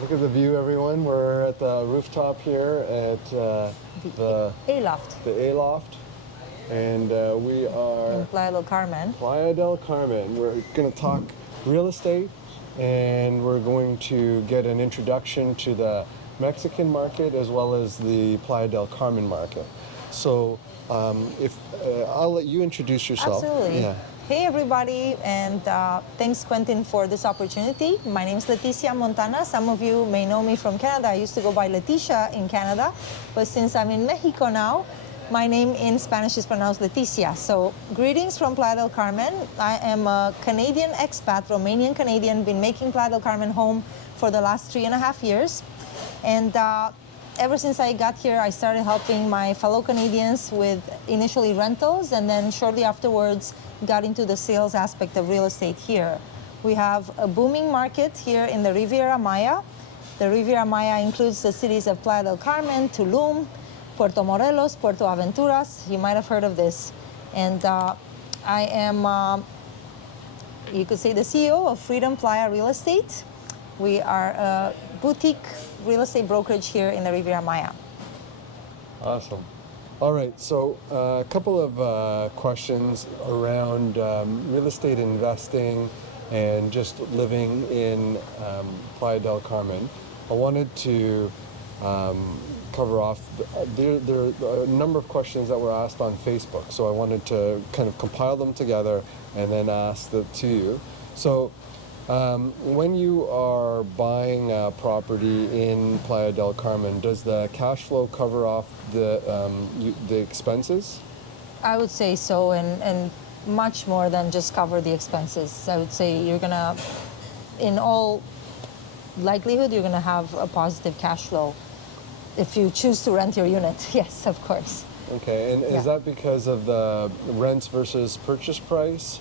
Look at the view, everyone. We're at the rooftop here at the A-Loft the A-Loft, and we are in Playa del Carmen. Playa del Carmen. We're going to talk real estate, and we're going to get an introduction to the Mexican market as well as the Playa del Carmen market. So, if I'll let you introduce yourself. Absolutely. Yeah. Hey everybody, and thanks Quentin for this opportunity. My name is Leticia Montana. Some of you may know me from Canada. I used to go by Leticia in Canada, but since I'm in Mexico now, my name in Spanish is pronounced Leticia. So greetings from Playa del Carmen. I am a Canadian expat, Romanian Canadian, been making Playa del Carmen home for the last 3.5 years. And ever since I got here, I started helping my fellow Canadians with initially rentals, and then shortly afterwards got into the sales aspect of real estate here. We have a booming market here in the Riviera Maya. The Riviera Maya includes the cities of Playa del Carmen, Tulum, Puerto Morelos, Puerto Aventuras. You might have heard of this. And I am, you could say, the CEO of Freedom Playa Real Estate. We are a boutique real estate brokerage here in the Riviera Maya. Awesome. All right, so a couple of questions around real estate investing and just living in Playa del Carmen. I wanted to cover off, there are a number of questions that were asked on Facebook, so I wanted to kind of compile them together and then ask them to you. So when you are buying a property in Playa del Carmen, does the cash flow cover off the expenses? I would say so, and much more than just cover the expenses. I would say you're gonna, in all likelihood, you're gonna have a positive cash flow if you choose to rent your unit. Yes, of course. Okay, and is that because of the rents versus purchase price?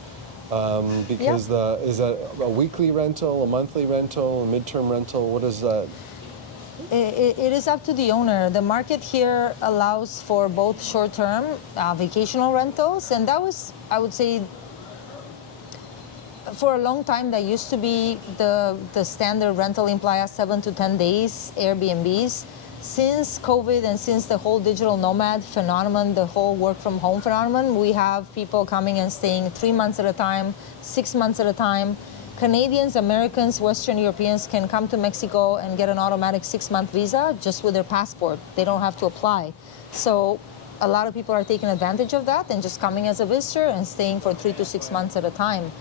Because is that a weekly rental, a monthly rental, a midterm rental? What is that? It is up to the owner. The market here allows for both short-term vacational rentals, and that was, I would say, for a long time, that used to be the standard rental in Playa, 7 to 10 days, Airbnbs. Since COVID and since the whole digital nomad phenomenon, the whole work from home phenomenon, we have people coming and staying 3 months at a time, 6 months at a time. Canadians, Americans, Western Europeans can come to Mexico and get an automatic 6-month visa just with their passport. They don't have to apply. So a lot of people are taking advantage of that and just coming as a visitor and staying for 3 to 6 months at a time.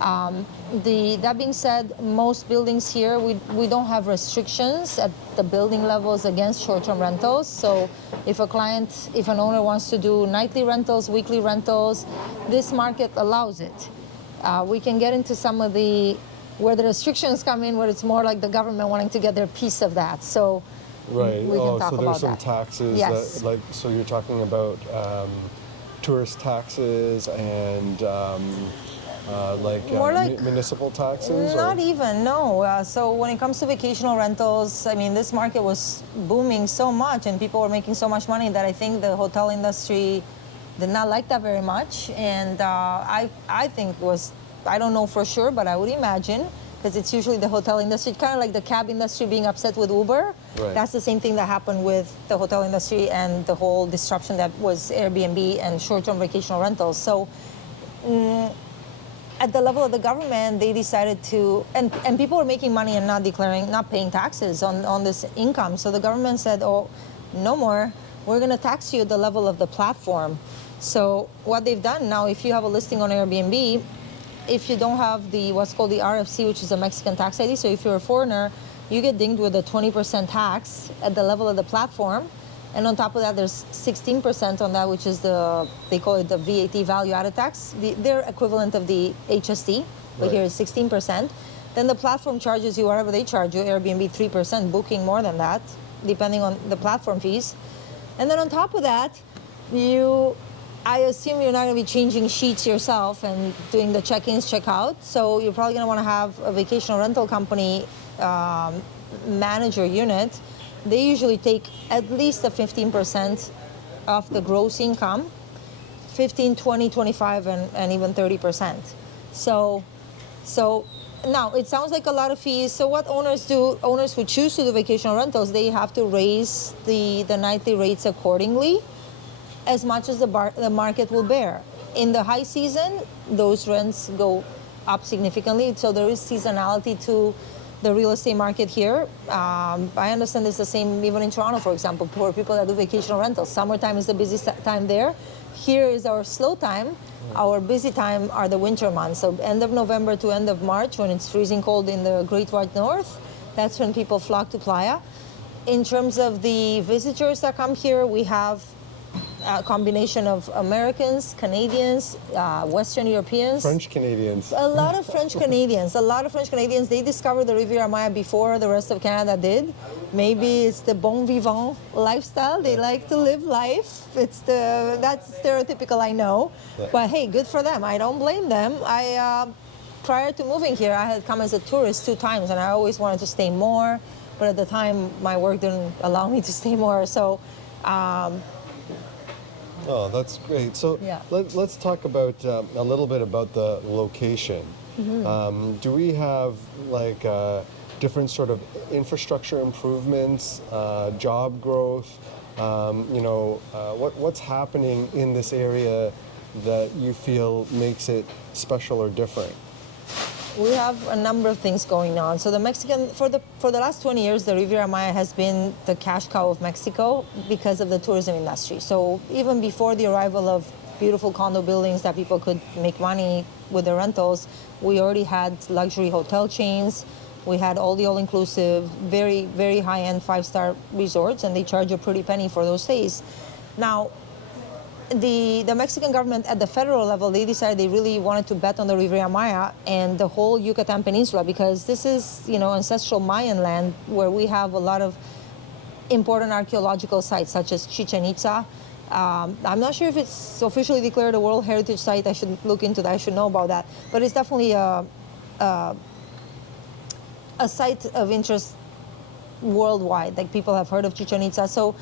That being said, most buildings here, we don't have restrictions at the building levels against short-term rentals. So if an owner wants to do nightly rentals, weekly rentals, this market allows it. We can get into some of where the restrictions come in, where it's more like the government wanting to get their piece of that. So right. We can talk so about there's some that. taxes. Yes. So you're talking about tourist taxes and More like municipal taxes? Not even, no. So when it comes to vacational rentals, I mean, this market was booming so much and people were making so much money that I think the hotel industry did not like that very much. And I think I don't know for sure, but I would imagine, because it's usually the hotel industry, kind of like the cab industry being upset with Uber. Right. That's the same thing that happened with the hotel industry and the whole disruption that was Airbnb and short-term vacational rentals. So at the level of the government, they decided to, and people were making money and not paying taxes on this income. So the government said, oh, no more. We're going to tax you at the level of the platform. So what they've done now, if you have a listing on Airbnb, if you don't have what's called the RFC, which is a Mexican tax ID, so if you're a foreigner, you get dinged with a 20% tax at the level of the platform. And on top of that, there's 16% on that, which is they call it the VAT value added tax. Their equivalent of the HST, but right. Here is 16%. Then the platform charges you whatever they charge you, Airbnb 3%, booking more than that, depending on the platform fees. And then on top of that, I assume you're not going to be changing sheets yourself and doing the check-ins, check-out. So you're probably going to want to have a vacational rental company manage your unit. They usually take at least a 15% of the gross income, 15, 20, 25, and even 30%. So Now, it sounds like a lot of fees. So what owners do, owners who choose to do vacation rentals, they have to raise the nightly rates accordingly as much as the market will bear. In the high season, those rents go up significantly. So there is seasonality to the real estate market here. I understand it's the same even in Toronto, for example, for people that do vacation rentals. Summertime is the busiest time there. Here is our slow time. Our busy time are the winter months. So end of November to end of March, when it's freezing cold in the Great White North, that's when people flock to Playa. In terms of the visitors that come here, we have a combination of Americans, Canadians, Western Europeans. French Canadians. A lot of French Canadians. A lot of French Canadians. They discovered the Riviera Maya before the rest of Canada did. Maybe it's the bon vivant lifestyle. They like to live life. That's stereotypical, I know. Yeah. But hey, good for them. I don't blame them. Prior to moving here, I had come as a tourist 2 times, and I always wanted to stay more. But at the time, my work didn't allow me to stay more. So. Oh, that's great. So Yeah. let's talk about a little bit about the location. Do we have like different sort of infrastructure improvements, job growth? What's happening in this area that you feel makes it special or different? We have a number of things going on. So the Mexican, for the last 20 years, the Riviera Maya has been the cash cow of Mexico because of the tourism industry. So even before the arrival of beautiful condo buildings that people could make money with the rentals, we already had luxury hotel chains. We had all the all-inclusive, very, very high-end 5-star resorts, and they charge a pretty penny for those stays. Now, the Mexican government at the federal level, they decided they really wanted to bet on the Riviera Maya and the whole Yucatan Peninsula, because this is, ancestral Mayan land where we have a lot of important archaeological sites such as Chichen Itza. I'm not sure if it's officially declared a World Heritage Site. I should look into that. I should know about that. But it's definitely a site of interest worldwide. Like, people have heard of Chichen Itza. So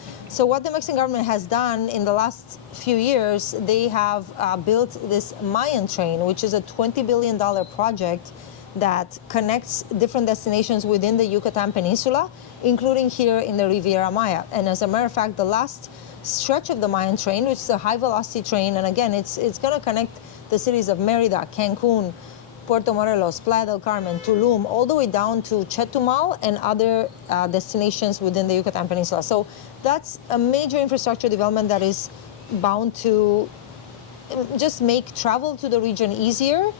what the Mexican government has done in the last few years, they have built this Mayan train, which is a $20 billion project that connects different destinations within the Yucatan Peninsula, including here in the Riviera Maya. And as a matter of fact, the last stretch of the Mayan train, which is a high-velocity train, and again, it's going to connect the cities of Mérida, Cancun, Puerto Morelos, Playa del Carmen, Tulum, all the way down to Chetumal and other destinations within the Yucatan Peninsula. So that's a major infrastructure development that is bound to just make travel to the region easier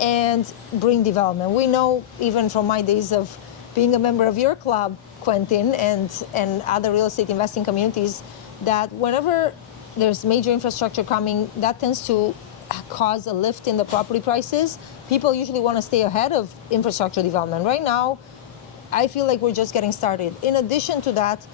and bring development. We know, even from my days of being a member of your club, Quentin, and other real estate investing communities, that whenever there's major infrastructure coming, that tends to cause a lift in the property prices. People usually want to stay ahead of infrastructure development. Right now, I feel like we're just getting started. In addition to that,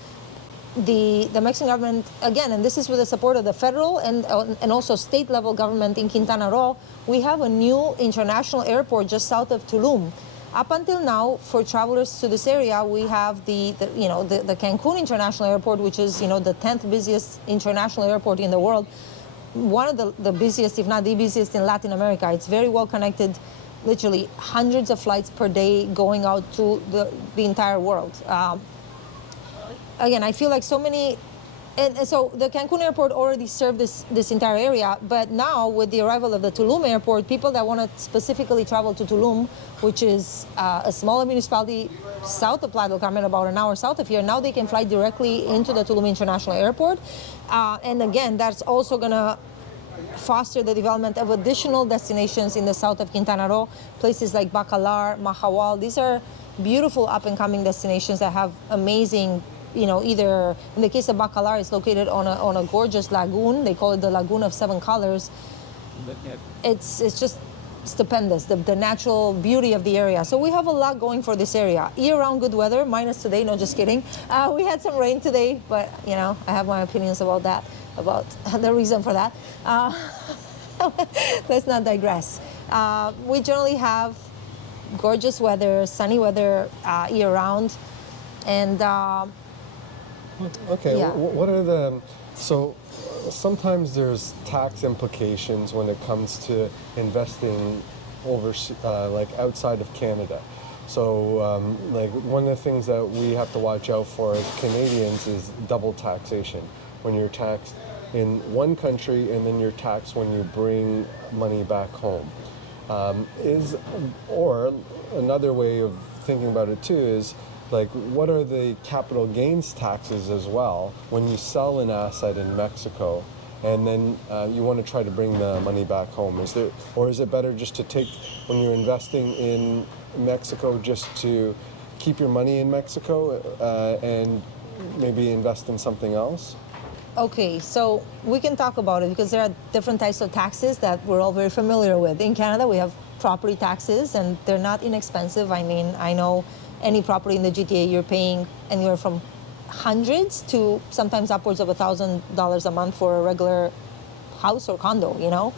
the Mexican government, again, and this is with the support of the federal and also state level government in Quintana Roo, we have a new international airport just south of Tulum. Up until now, for travelers to this area, we have the Cancun International Airport, which is the 10th busiest international airport in the world. One of the busiest, if not the busiest, in Latin America. It's very well connected, literally hundreds of flights per day going out to the entire world. Again, I feel like so many, and so the Cancun airport already served this entire area, but now with the arrival of the Tulum airport, people that want to specifically travel to Tulum, which is a smaller municipality south of Playa del Carmen, about an hour south of here, now they can fly directly into the Tulum International Airport. And again, that's also going to foster the development of additional destinations in the south of Quintana Roo, places like Bacalar, Mahahual. These are beautiful up-and-coming destinations that have amazing, either, in the case of Bacalar, it's located on a gorgeous lagoon. They call it the Lagoon of Seven Colors. It's just stupendous, the natural beauty of the area. So we have a lot going for this area. Year-round good weather, minus today, no, just kidding. We had some rain today, but, I have my opinions about that, about the reason for that. Let's not digress. We generally have gorgeous weather, sunny weather year-round, and Okay, yeah. what are so sometimes there's tax implications when it comes to investing like outside of Canada. So, like one of the things that we have to watch out for as Canadians is double taxation. When you're taxed in one country and then you're taxed when you bring money back home. Or another way of thinking about it too is like, what are the capital gains taxes as well when you sell an asset in Mexico and then you want to try to bring the money back home? Is it better just to take, when you're investing in Mexico, just to keep your money in Mexico and maybe invest in something else? Okay, so we can talk about it because there are different types of taxes that we're all very familiar with. In Canada, we have property taxes, and they're not inexpensive. I mean, I know any property in the GTA, you're paying anywhere from hundreds to sometimes upwards of $1,000 a month for a regular house or condo, you know.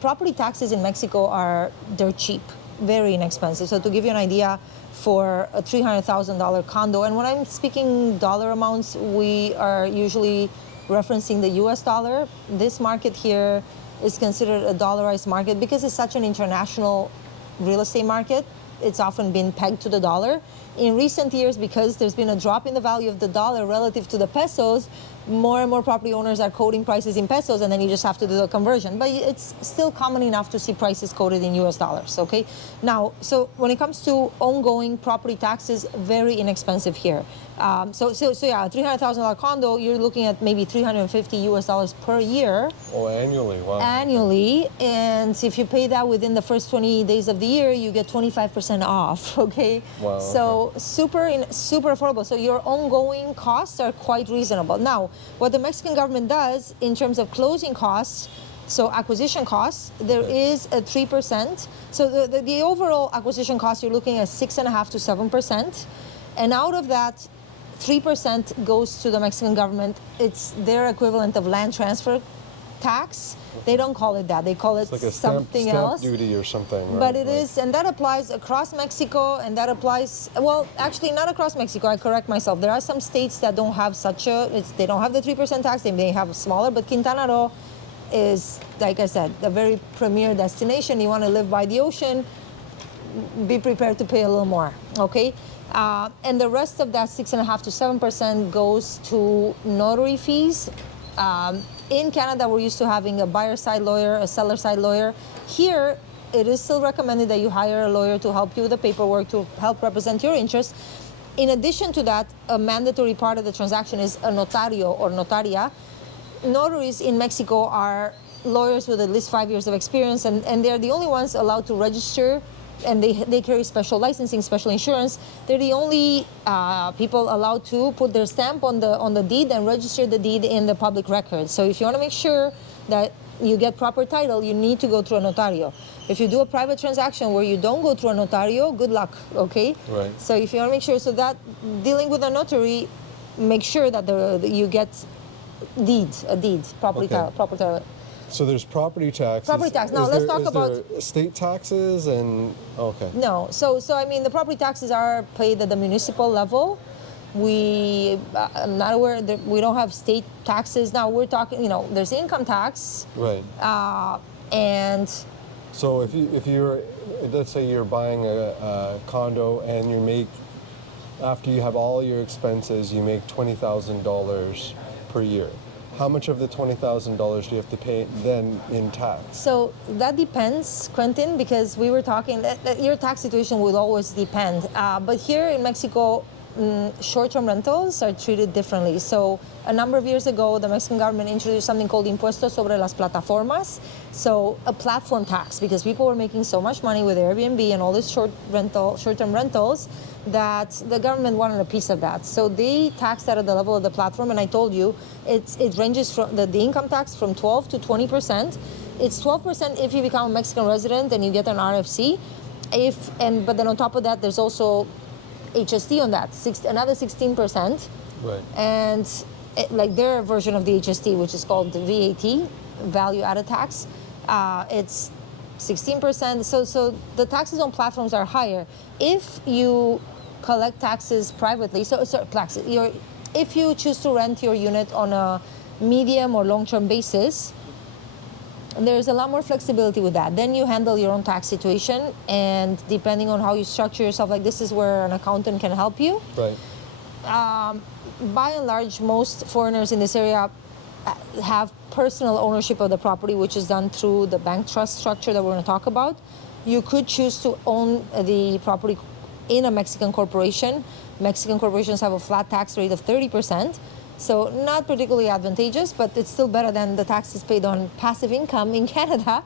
Property taxes in Mexico they're cheap, very inexpensive. So to give you an idea, for a $300,000 condo, and when I'm speaking dollar amounts, we are usually referencing the US dollar. This market here is considered a dollarized market because it's such an international real estate market. It's often been pegged to the dollar. In recent years, because there's been a drop in the value of the dollar relative to the pesos, more and more property owners are quoting prices in pesos, and then you just have to do the conversion. But it's still common enough to see prices quoted in US dollars, okay? Now, so when it comes to ongoing property taxes, very inexpensive here. So yeah, a $300,000 condo, you're looking at maybe $350 US dollars per year. Oh, annually, wow. Annually, and if you pay that within the first 20 days of the year, you get 25% off, okay? Wow, so okay. super affordable. So your ongoing costs are quite reasonable. Now, what the Mexican government does in terms of closing costs, so acquisition costs, there is a 3%. So the overall acquisition cost, you're looking at 6.5% to 7%. And out of that, 3% goes to the Mexican government. It's their equivalent of land transfer tax. They don't call it that. They call it like a something stamp else. duty or something, right? But it is, and that applies across Mexico, and that applies, well, actually not across Mexico, I correct myself. There are some states that don't have they don't have the 3% tax, they may have smaller, but Quintana Roo is, like I said, a very premier destination. You want to live by the ocean, be prepared to pay a little more, okay? And the rest of that 6.5% to 7% goes to notary fees. In Canada, we're used to having a buyer-side lawyer, a seller-side lawyer. Here, it is still recommended that you hire a lawyer to help you with the paperwork, to help represent your interests. In addition to that, a mandatory part of the transaction is a notario or notaria. Notaries in Mexico are lawyers with at least 5 years of experience, and they're the only ones allowed to register, and they carry special licensing, special insurance. They're the only people allowed to put their stamp on the deed and register the deed in the public record. So if you want to make sure that you get proper title, you need to go through a notario. If you do a private transaction where you don't go through a notario, good luck, okay? Right. So if you want to make sure, so that dealing with a notary, make sure that you get a deed, property Okay. title, proper title. So there's property taxes. Property tax. Now let's talk about state taxes and okay. No, so I mean the property taxes are paid at the municipal level. I'm not aware that we don't have state taxes. Now we're talking, there's income tax. Right. And so if you're, let's say you're buying a condo and you make, after you have all your expenses, you make $20,000 per year. How much of the $20,000 do you have to pay then in tax? So that depends, Quentin, because we were talking that your tax situation will always depend. But here in Mexico, short-term rentals are treated differently. So a number of years ago, the Mexican government introduced something called Impuesto sobre las Plataformas. So a platform tax, because people were making so much money with Airbnb and all these short-term rentals, that the government wanted a piece of that. So they taxed that at the level of the platform, and I told you, it ranges from the income tax from 12 to 20%. It's 12% if you become a Mexican resident and you get an RFC. But then on top of that, there's also HST on that, another 16%. Right. And like their version of the HST, which is called the VAT, value added tax, it's 16%. So the taxes on platforms are higher. If you collect taxes privately, if you choose to rent your unit on a medium or long-term basis, there's a lot more flexibility with that. Then you handle your own tax situation, and depending on how you structure yourself, like this is where an accountant can help you. Right. By and large, most foreigners in this area have personal ownership of the property, which is done through the bank trust structure that we're going to talk about. You could choose to own the property in a Mexican corporation. Mexican corporations have a flat tax rate of 30%. So not particularly advantageous, but it's still better than the taxes paid on passive income in Canada.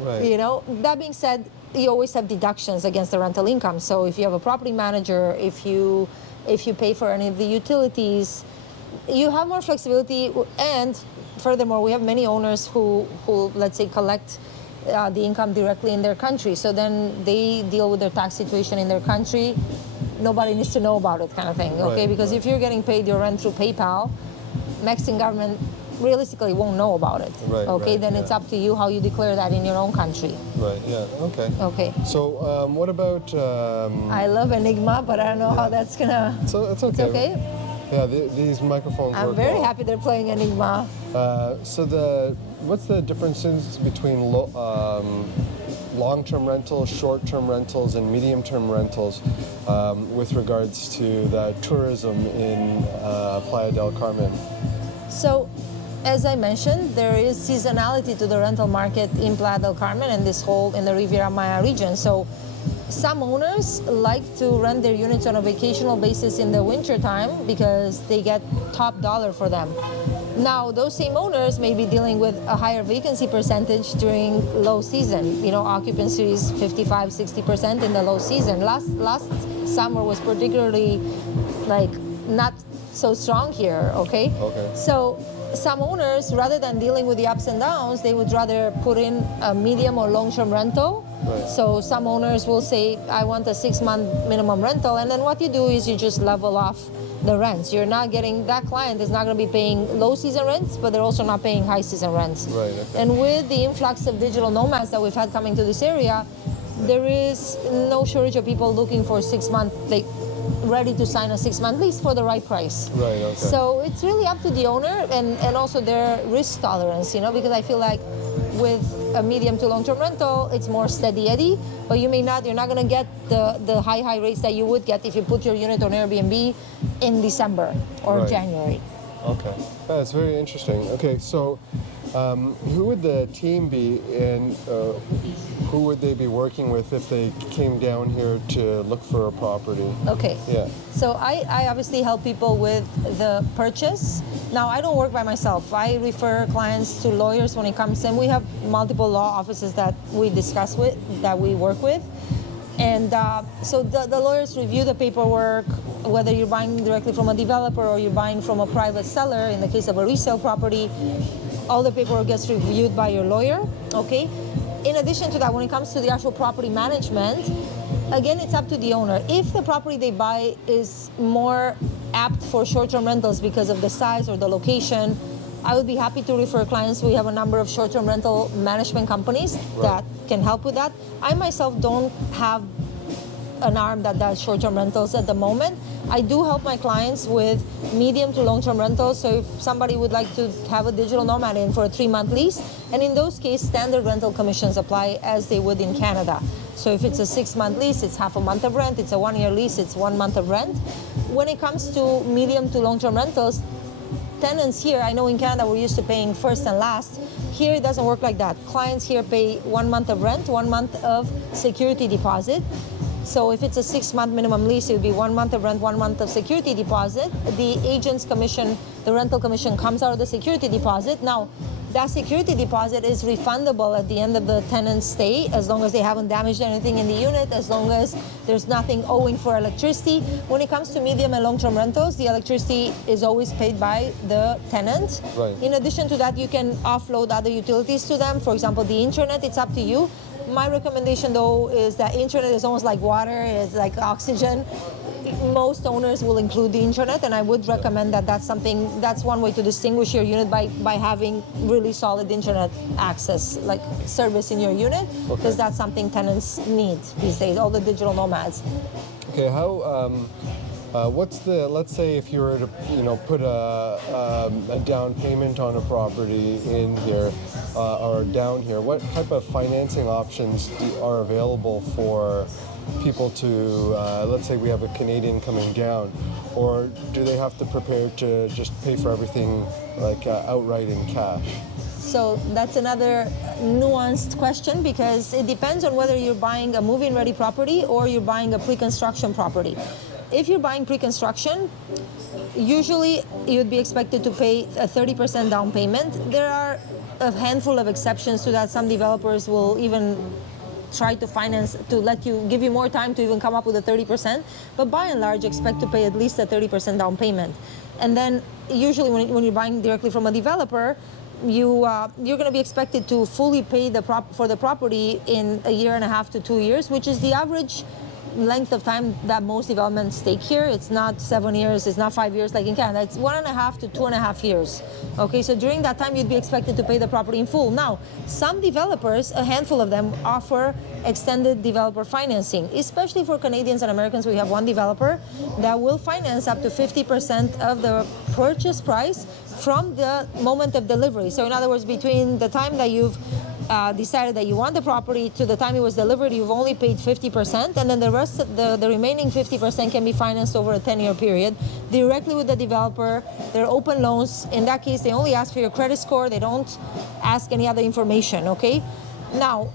Right. You know, that being said, you always have deductions against the rental income. So if you have a property manager, if you pay for any of the utilities, you have more flexibility. And furthermore, we have many owners who let's say collect the income directly in their country. So then they deal with their tax situation in their country. Nobody needs to know about it, kind of thing, okay? Right, Because right. if you're getting paid your rent through PayPal, Mexican government realistically won't know about it, Right, okay? right, Then yeah. it's up to you how you declare that in your own country, Right. Yeah. Okay. okay? So what about? I love Enigma, but I don't know how that's gonna. So it's okay. It's okay. Yeah. These microphones I'm work very well. happy they're playing Enigma. So what's the differences between long-term rentals, short-term rentals, and medium-term rentals with regards to the tourism in Playa del Carmen? So, as I mentioned, there is seasonality to the rental market in Playa del Carmen and in the Riviera Maya region. So, some owners like to rent their units on a vacational basis in the winter time because they get top dollar for them. Now, those same owners may be dealing with a higher vacancy percentage during low season. You know, occupancy is 55, 60% in the low season. Last summer was particularly like not so strong here, okay? Okay. So some owners, rather than dealing with the ups and downs, they would rather put in a medium or long-term rental. Right. So some owners will say, I want a 6-month minimum rental, and then what you do is you just level off the rents. You're not getting, that client is not going to be paying low season rents, but they're also not paying high season rents. Right, okay. And with the influx of digital nomads that we've had coming to this area, there is no shortage of people looking for 6-month, like ready to sign a 6-month lease for the right price. Right. Okay. So it's really up to the owner and also their risk tolerance, you know, because I feel like with a medium to long-term rental, it's more steady eddy, but you're not going to get the high rates that you would get if you put your unit on Airbnb in December or Right. January. Okay. That's very interesting. Okay, so who would the team be, and who would they be working with if they came down here to look for a property? Okay. Yeah. So I obviously help people with the purchase. Now, I don't work by myself. I refer clients to lawyers when it comes, and we have multiple law offices that we work with. And so the lawyers review the paperwork, whether you're buying directly from a developer or you're buying from a private seller. In the case of a resale property, all the paperwork gets reviewed by your lawyer, okay? In addition to that, when it comes to the actual property management, again, it's up to the owner. If the property they buy is more apt for short-term rentals because of the size or the location, I would be happy to refer clients. We have a number of short-term rental management companies that can help with that. I myself don't have an arm that does short-term rentals at the moment. I do help my clients with medium to long-term rentals. So if somebody would like to have a digital nomad in for a 3-month lease, and in those cases, standard rental commissions apply as they would in Canada. So if it's a 6-month lease, it's half a month of rent. It's a 1-year lease, it's 1 month of rent. When it comes to medium to long-term rentals, tenants here, I know in Canada we're used to paying first and last. Here it doesn't work like that. Clients here pay 1 month of rent, 1 month of security deposit. So if it's a 6-month minimum lease, it would be 1 month of rent, 1 month of security deposit. The agent's commission, the rental commission comes out of the security deposit. Now, that security deposit is refundable at the end of the tenant's stay, as long as they haven't damaged anything in the unit, as long as there's nothing owing for electricity. When it comes to medium and long-term rentals, the electricity is always paid by the tenant. Right. In addition to that, you can offload other utilities to them. For example, the internet, it's up to you. My recommendation, though, is that internet is almost like water, it's like oxygen. Most owners will include the internet, and I would recommend that that's one way to distinguish your unit by having really solid internet access, like service in your unit, because that's something tenants need these days, all the digital nomads. Okay, What's the, let's say if you were to, put a down payment on a property in here or down here, what type of financing options are available for people to, let's say we have a Canadian coming down, or do they have to prepare to just pay for everything like outright in cash? So that's another nuanced question because it depends on whether you're buying a move-in ready property or you're buying a pre-construction property. If you're buying pre-construction, usually you'd be expected to pay a 30% down payment. There are a handful of exceptions to that. Some developers will even try to finance to give you more time to even come up with a 30%, but by and large expect to pay at least a 30% down payment. And then usually when you're buying directly from a developer, you're going to be expected to fully pay for the property in a year and a half to 2 years, which is the average length of time that most developments take here. It's not 7 years, it's not 5 years like in Canada. It's 1.5 to 2.5 years. Okay, so during that time, you'd be expected to pay the property in full. Now, some developers, a handful of them, offer extended developer financing, especially for Canadians and Americans. We have one developer that will finance up to 50% of the purchase price from the moment of delivery. So in other words, between the time that you've decided that you want the property to the time it was delivered, you've only paid 50%, and then the rest, the remaining 50% can be financed over a 10-year period directly with the developer. They're open loans. In that case, they only ask for your credit score. They don't ask any other information, okay? Now,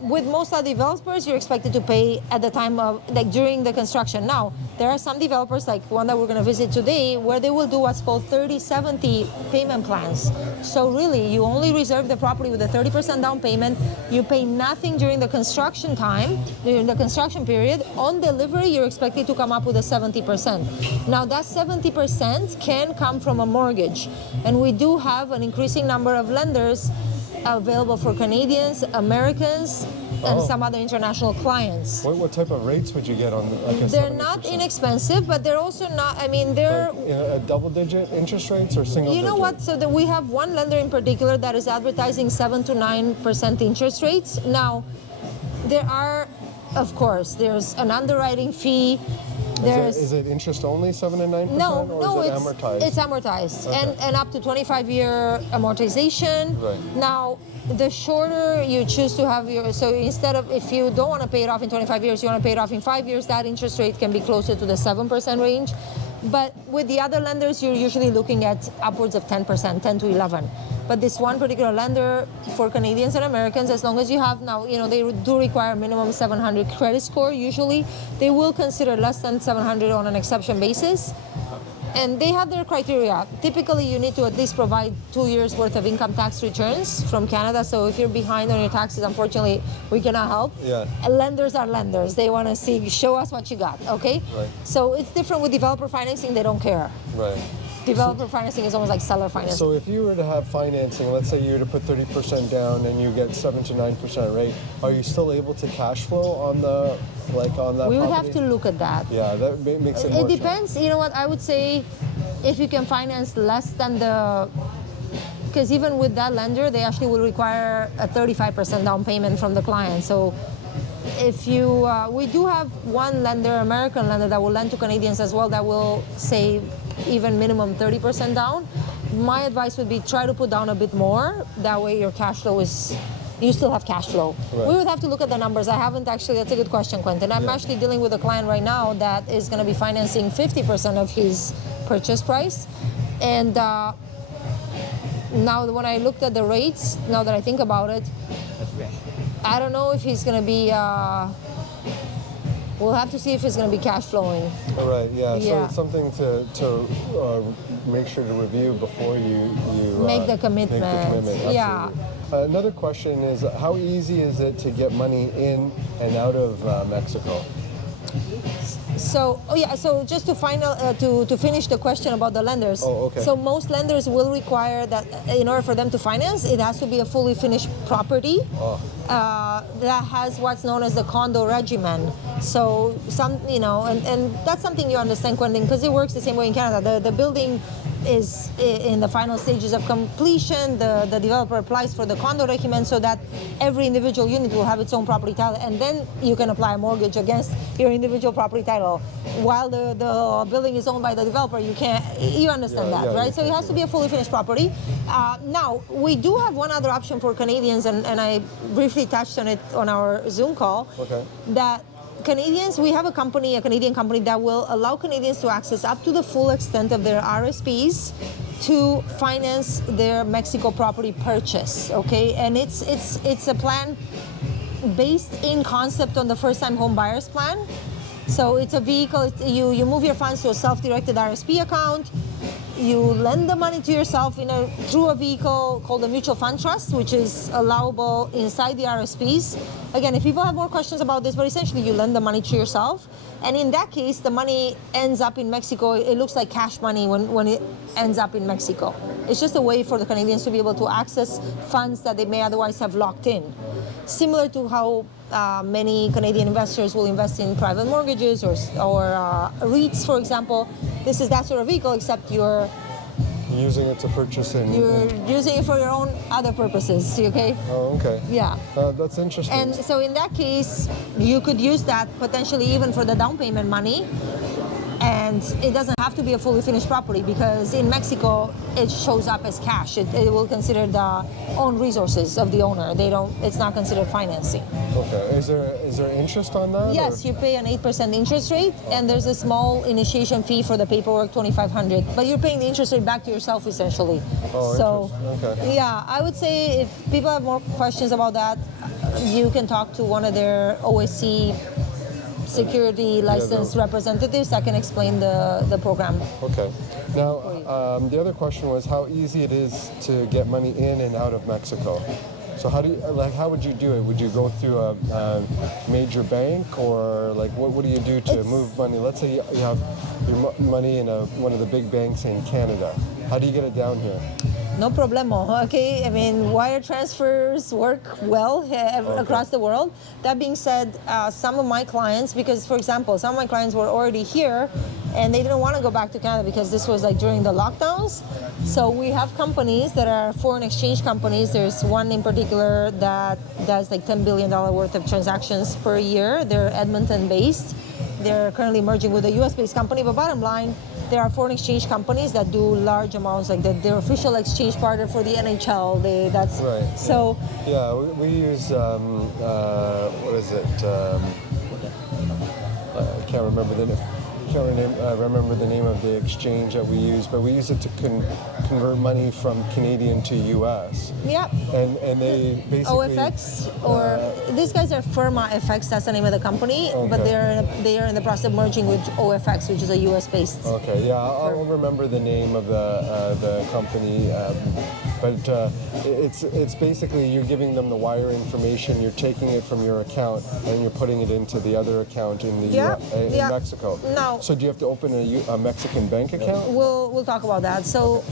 with most of the developers, you're expected to pay at the time of, like during the construction. Now, there are some developers, like one that we're going to visit today, where they will do what's called 30-70 payment plans. So really, you only reserve the property with a 30% down payment. You pay nothing during the construction time, during the construction period. On delivery, you're expected to come up with a 70%. Now, that 70% can come from a mortgage. And we do have an increasing number of lenders available for Canadians, Americans, and some other international clients. What type of rates would you get on like a They're 70%? not inexpensive, but they're also not, I mean, they're... Like, a double-digit interest rates or single-digit? You know what? So we have one lender in particular that is advertising 7 to 9% interest rates. Now, there are, of course, there's an underwriting fee. Is it interest only 7 and 9%? No, or is it it's amortized? It's amortized, Okay. and up to 25-year amortization. Right. Now, the shorter you choose to have your, so instead of, if you don't want to pay it off in 25 years, you want to pay it off in 5 years, that interest rate can be closer to the 7% range. But with the other lenders, you're usually looking at upwards of 10%, 10 to 11. But this one particular lender for Canadians and Americans, as long as you have now, you know, they do require a minimum 700 credit score usually. They will consider less than 700 on an exception basis. And they have their criteria. Typically, you need to at least provide 2 years worth of income tax returns from Canada. So if you're behind on your taxes, unfortunately, we cannot help. Yeah. And lenders are lenders. They want to see, show us what you got, okay? Right. So it's different with developer financing. They don't care. Right. Developer financing is almost like seller financing. So if you were to have financing, let's say you were to put 30% down and you get 7 to 9% rate, are you still able to cash flow on the, like on that We would property? have to look at that. Yeah, that makes it more It depends. You know what? I would say if you can finance less than the, because even with that lender, they actually will require a 35% down payment from the client. So if you, we do have one lender, American lender, that will lend to Canadians as well, that will say even minimum 30% down. My advice would be try to put down a bit more. That way your cash flow is, you still have cash flow. Right. We would have to look at the numbers. I haven't actually, that's a good question, Quentin. I'm actually dealing with a client right now that is going to be financing 50% of his purchase price. And now when I looked at the rates, now that I think about it, I don't know if he's going to be, we'll have to see if he's going to be cash flowing. All right, yeah. So Yeah. it's something to make sure to review before you Make the commitment. Yeah. Absolutely. Another question is, how easy is it to get money in and out of Mexico? So, so just to to finish the question about the lenders. Oh, okay. So most lenders will require that in order for them to finance, it has to be a fully finished property that has what's known as the condo regimen. So some, you know, and that's something you understand, Quentin, because it works the same way in Canada. The building is in the final stages of completion. The developer applies for the condo regimen so that every individual unit will have its own property title, and then you can apply a mortgage against your individual property title. While the building is owned by the developer, you understand that, right? So it has to be a fully finished property. Now, we do have one other option for Canadians, and I briefly touched on it on our Zoom call, that Canadians, we have a Canadian company that will allow Canadians to access up to the full extent of their RSPs to finance their Mexico property purchase, okay? And it's a plan based in concept on the first-time home buyers plan. So it's a vehicle, you move your funds to a self-directed RSP account, you lend the money to yourself through a vehicle called a mutual fund trust, which is allowable inside the RSPs. Again, if people have more questions about this, but essentially you lend the money to yourself. And in that case, the money ends up in Mexico. It looks like cash money when it ends up in Mexico. It's just a way for the Canadians to be able to access funds that they may otherwise have locked in. Similar to how many Canadian investors will invest in private mortgages or REITs, for example. This is that sort of vehicle, except you're using it to purchase You're using it for your own other purposes, okay? Oh, okay. Yeah. That's interesting. And so in that case, you could use that potentially even for the down payment money. And it doesn't have to be a fully finished property, because in Mexico, it shows up as cash. It will consider the own resources of the owner. It's not considered financing. Okay. Is there interest on that? Yes, you pay an 8% interest rate, and there's a small initiation fee for the paperwork, $2,500. But you're paying the interest rate back to yourself, essentially. Oh, so, okay. Yeah, I would say if people have more questions about that, you can talk to one of their OSC security licensed representatives that can explain the program. Okay. Now, the other question was how easy it is to get money in and out of Mexico. So how would you do it? Would you go through a major bank, or what do you do to move money? Let's say you have your money in one of the big banks in Canada. How do you get it down here? No problemo, okay? I mean, wire transfers work well across the world. That being said, some of my clients, because for example, some of my clients were already here and they didn't want to go back to Canada because this was during the lockdowns. So we have companies that are foreign exchange companies. There's one in particular that does $10 billion worth of transactions per year. They're Edmonton based. They're currently merging with a US-based company, but bottom line, there are foreign exchange companies that do large amounts, their official exchange partner for the NHL. That's right. So. Yeah, we use what is it? I can't remember the name of the exchange that we use, but we use it to convert money from Canadian to US. Yeah. And they basically OFX, or these guys are Firma FX. That's the name of the company, but they are in the process of merging with OFX, which is a US based. Okay. Yeah, I'll remember the name of the company. But it's basically you're giving them the wire information, you're taking it from your account, and you're putting it into the other account in Mexico. No. So do you have to open a Mexican bank account? We'll talk about that. So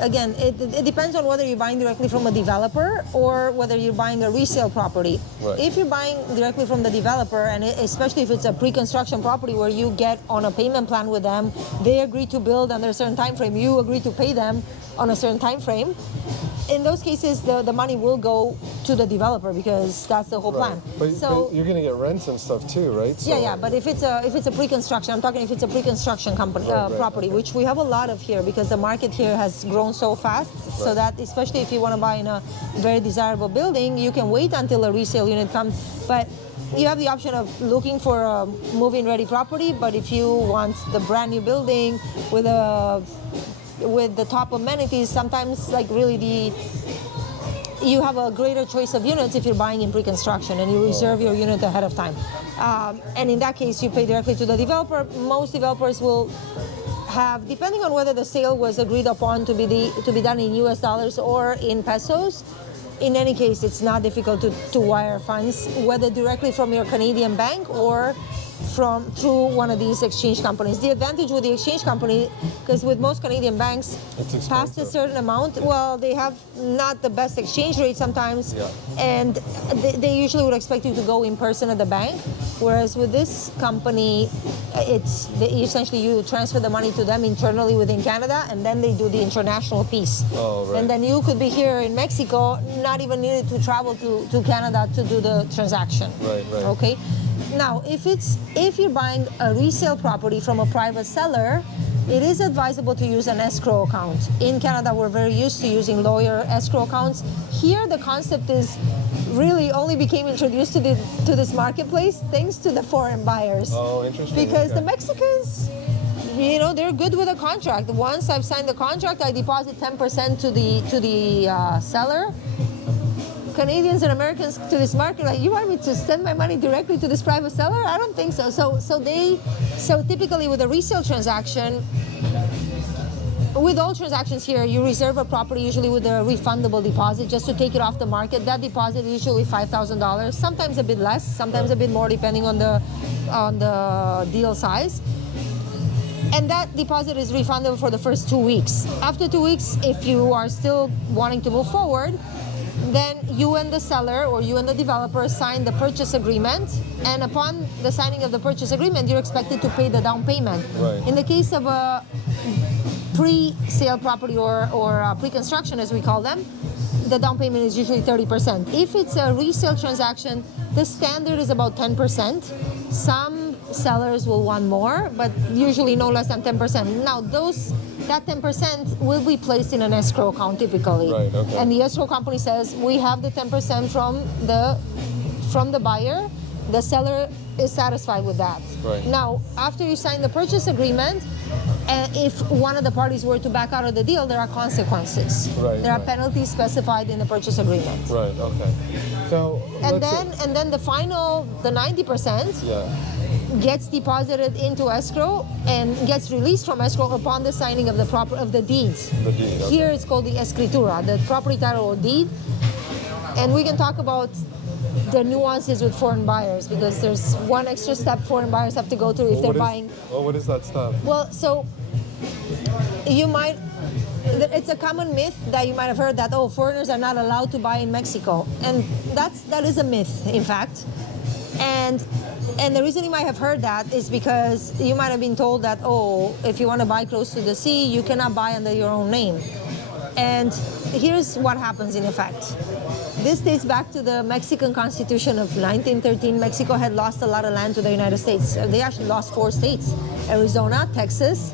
again, it depends on whether you're buying directly from a developer or whether you're buying a resale property. Right. If you're buying directly from the developer, and especially if it's a pre-construction property where you get on a payment plan with them, they agree to build under a certain time frame, you agree to pay them on a certain time frame. In those cases, the money will go to the developer because that's the whole plan. But you're going to get rents and stuff too, right? So yeah. But if it's a pre-construction, I'm talking if it's a pre-construction company property, which we have a lot of here because the market here has grown so fast. So that especially if you want to buy in a very desirable building, you can wait until a resale unit comes. But you have the option of looking for a move-in ready property. But if you want the brand new building with the top amenities, sometimes you have a greater choice of units if you're buying in pre-construction and you reserve your unit ahead of time. And in that case, you pay directly to the developer. Most developers will have, depending on whether the sale was agreed upon to be done in US dollars or in pesos. In any case, it's not difficult to wire funds, whether directly from your Canadian bank or through one of these exchange companies. The advantage with the exchange company, because with most Canadian banks, It's past a expensive. certain amount, well, they have not the best exchange rate sometimes, Yeah. and they usually would expect you to go in person at the bank. Whereas with this company, essentially you transfer the money to them internally within Canada, and then they do the international piece. Oh, right. And then you could be here in Mexico, not even needed to travel to Canada to do the transaction. Right, right. Okay. Now, if you're buying a resale property from a private seller, it is advisable to use an escrow account. In Canada, we're very used to using lawyer escrow accounts. Here, the concept is really only became introduced to this marketplace thanks to the foreign buyers. Oh, interesting. Because okay. the Mexicans, they're good with a contract. Once I've signed the contract, I deposit 10% to the seller. Canadians and Americans to this market, like, you want me to send my money directly to this private seller? I don't think so. So typically with a resale transaction, with all transactions here, you reserve a property usually with a refundable deposit just to take it off the market. That deposit is usually $5,000, sometimes a bit less, sometimes a bit more depending on the deal size. And that deposit is refundable for the first 2 weeks. After 2 weeks, if you are still wanting to move forward, then you and the seller or you and the developer sign the purchase agreement, and upon the signing of the purchase agreement, you're expected to pay the down payment. Right. In the case of a pre-sale property or pre-construction, as we call them, the down payment is usually 30%. If it's a resale transaction, the standard is about 10%. Some sellers will want more, but usually no less than 10%. Now, that 10% will be placed in an escrow account typically. Right, okay. And the escrow company says, we have the 10% from the buyer. The seller is satisfied with that. Right. Now, after you sign the purchase agreement, if one of the parties were to back out of the deal, there are consequences. Right, There are right. penalties specified in the purchase agreement. Right, okay. So, And let's then the final, the 90%, yeah. gets deposited into escrow and gets released from escrow upon the signing of the deed. The deed, okay. Here it's called the escritura, the property title or deed. And we can talk about the nuances with foreign buyers, because there's one extra step foreign buyers have to go through if they're buying. What is that stuff? Well, so it's a common myth that you might have heard that, foreigners are not allowed to buy in Mexico. And that is a myth, in fact. And the reason you might have heard that is because you might have been told that, if you want to buy close to the sea, you cannot buy under your own name. And here's what happens in effect. This dates back to the Mexican Constitution of 1913. Mexico had lost a lot of land to the United States. They actually lost 4 states: Arizona, Texas,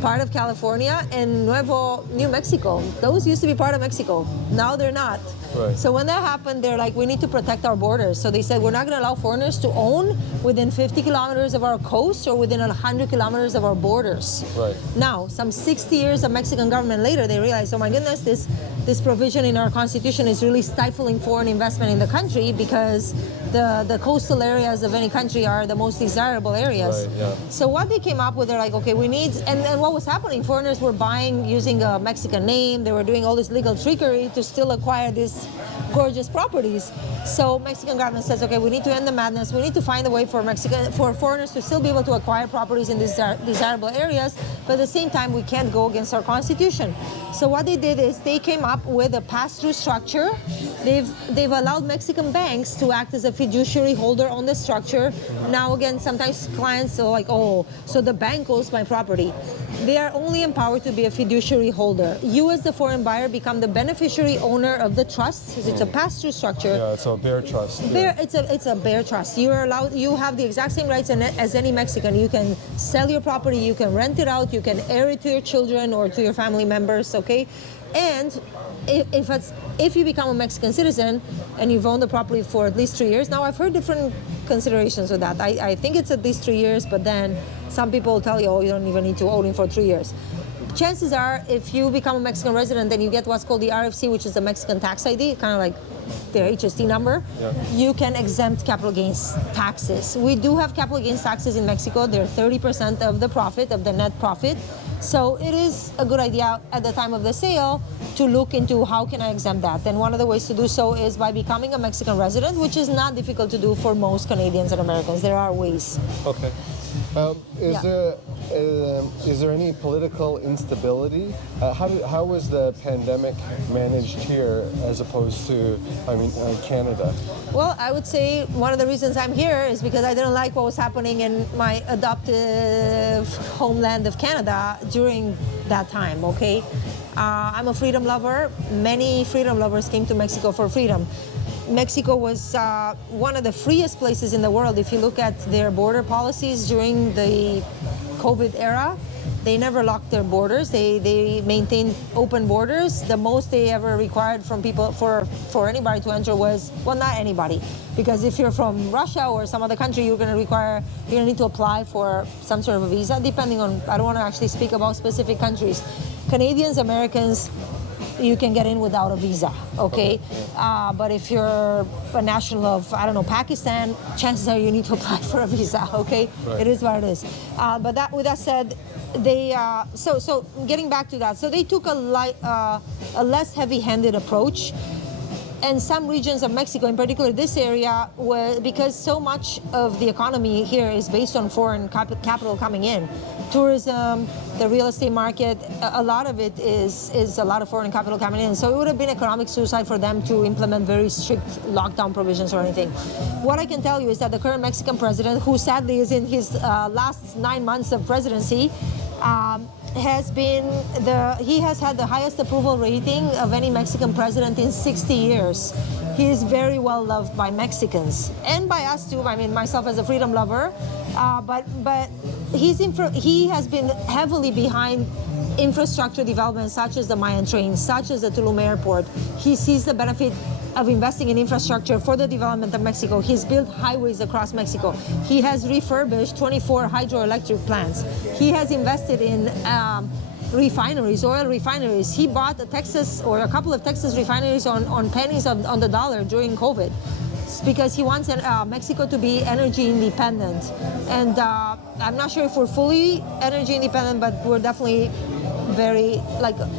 part of California, and New Mexico. Those used to be part of Mexico. Now they're not. Right. So when that happened, they're like, we need to protect our borders. So they said, we're not going to allow foreigners to own within 50 kilometers of our coast or within 100 kilometers of our borders. Right. Now, some 60 years of Mexican government later, they realized, oh my goodness, this provision in our constitution is really stifling foreign investment in the country, because the coastal areas of any country are the most desirable areas. Right, yeah. So what they came up with, they're like, okay, we need, and what was happening, foreigners were buying using a Mexican name, they were doing all this legal trickery to still acquire these gorgeous properties. So Mexican government says, okay, we need to end the madness, we need to find a way for foreigners to still be able to acquire properties in these desirable areas, but at the same time, we can't go against our constitution. So what they did is they came up with a pass-through structure. They've allowed Mexican banks to act as a fiduciary holder on the structure. Now again, sometimes clients are like, so the bank owns my property. They are only empowered to be a fiduciary holder. You as the foreign buyer become the beneficiary owner of the trust, because it's a pass-through structure. Yeah, it's a bare trust. It's a bare trust. You have the exact same rights as any Mexican. You can sell your property, you can rent it out, you can heir it to your children or to your family members, okay? And if you become a Mexican citizen and you've owned the property for at least 3 years, now I've heard different considerations with that. I think it's at least 3 years, but then some people tell you, you don't even need to own it for 3 years. Chances are, if you become a Mexican resident, then you get what's called the RFC, which is the Mexican tax ID, kind of like their HST number, Yeah. you can exempt capital gains taxes. We do have capital gains taxes in Mexico. They're 30% of the profit, of the net profit. So it is a good idea at the time of the sale to look into how can I exempt that. And one of the ways to do so is by becoming a Mexican resident, which is not difficult to do for most Canadians and Americans. There are ways. Okay. Is there any political instability? How was the pandemic managed here as opposed to, Canada? Well, I would say one of the reasons I'm here is because I didn't like what was happening in my adoptive homeland of Canada during that time, okay? I'm a freedom lover. Many freedom lovers came to Mexico for freedom. Mexico was one of the freest places in the world. If you look at their border policies during the COVID era, they never locked their borders. They maintained open borders. The most they ever required from people for anybody to enter was, well, not anybody, because if you're from Russia or some other country, you're going to need to apply for some sort of a visa, depending on, I don't want to actually speak about specific countries. Canadians, Americans, you can get in without a visa, okay? But if you're a national of, I don't know, Pakistan, chances are you need to apply for a visa, okay? Right. It is what it is. But with that said, they, so getting back to that, so they took a less heavy-handed approach. And some regions of Mexico, in particular this area, because so much of the economy here is based on foreign capital coming in. Tourism, the real estate market, a lot of it is a lot of foreign capital coming in. So it would have been economic suicide for them to implement very strict lockdown provisions or anything. What I can tell you is that the current Mexican president, who sadly is in his last 9 months of presidency, he has had the highest approval rating of any Mexican president in 60 years. He is very well loved by Mexicans and by us too. I mean, myself as a freedom lover, but he has been heavily behind infrastructure development, such as the Mayan train, such as the Tulum airport. He sees the benefit of investing in infrastructure for the development of Mexico. He's built highways across Mexico. He has refurbished 24 hydroelectric plants. He has invested in refineries, oil refineries. He bought a couple of Texas refineries on pennies on the dollar during COVID, because he wants Mexico to be energy independent. And I'm not sure if we're fully energy independent, but we're definitely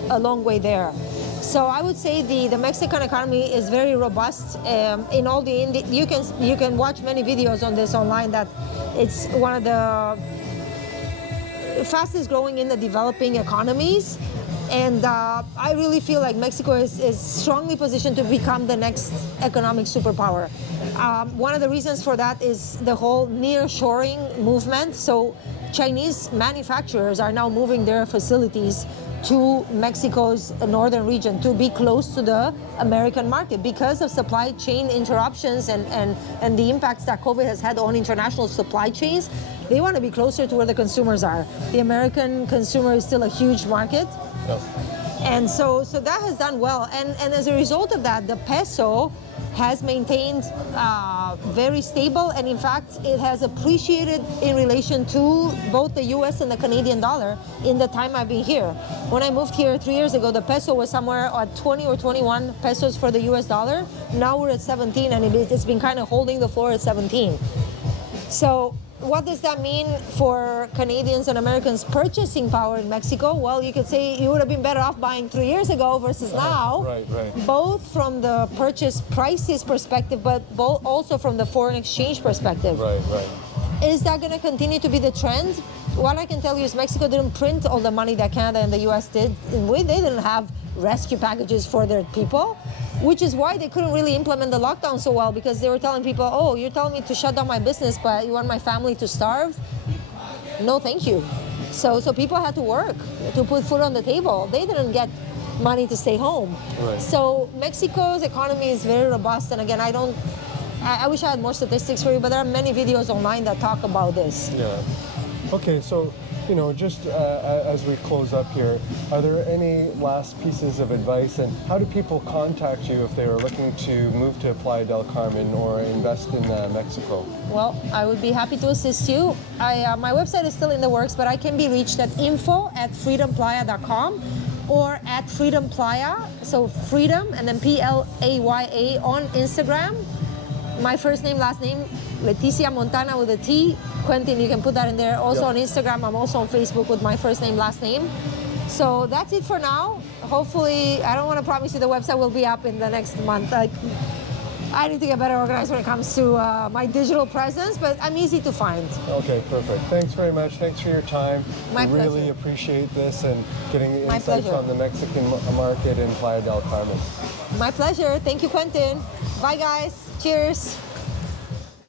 a long way there. So I would say the Mexican economy is very robust. In all you can watch many videos on this online, that it's one of the fastest growing in the developing economies. And I really feel like Mexico is strongly positioned to become the next economic superpower. One of the reasons for that is the whole nearshoring movement. So Chinese manufacturers are now moving their facilities to Mexico's northern region to be close to the American market because of supply chain interruptions and the impacts that COVID has had on international supply chains. They want to be closer to where the consumers are. The American consumer is still a huge market. Yep. And so that has done well. And as a result of that, the peso has maintained very stable, and in fact, it has appreciated in relation to both the US and the Canadian dollar in the time I've been here. When I moved here 3 years ago, the peso was somewhere at 20 or 21 pesos for the US dollar. Now we're at 17, and it's been kind of holding the floor at 17. So what does that mean for Canadians and Americans' purchasing power in Mexico? Well, you could say you would have been better off buying 3 years ago versus now. Right. Both from the purchase prices perspective, but also from the foreign exchange perspective. Right. Is that going to continue to be the trend? What I can tell you is Mexico didn't print all the money that Canada and the US did. They didn't have rescue packages for their people, which is why they couldn't really implement the lockdown so well, because they were telling people, oh, you're telling me to shut down my business, but you want my family to starve? No, thank you. So people had to work to put food on the table. They didn't get money to stay home. Right. So Mexico's economy is very robust. And again, I wish I had more statistics for you, but there are many videos online that talk about this. Yeah. Okay, so, just as we close up here, are there any last pieces of advice, and how do people contact you if they are looking to move to Playa del Carmen or invest in Mexico? Well, I would be happy to assist you. My website is still in the works, but I can be reached at info@freedomplaya.com. or at Freedom Playa. So Freedom and then Playa on Instagram. My first name, last name, Leticia Montana with a T. Quentin, you can put that in there. Also Yep. on Instagram, I'm also on Facebook with my first name, last name. So that's it for now. Hopefully, I don't want to promise you the website will be up in the next month. Like, I need to get better organized when it comes to my digital presence, but I'm easy to find. Okay, perfect. Thanks very much. Thanks for your time. My Really pleasure. appreciate this and getting the My insights pleasure. on the Mexican market in Playa del Carmen. My pleasure. Thank you, Quentin. Bye, guys. Cheers.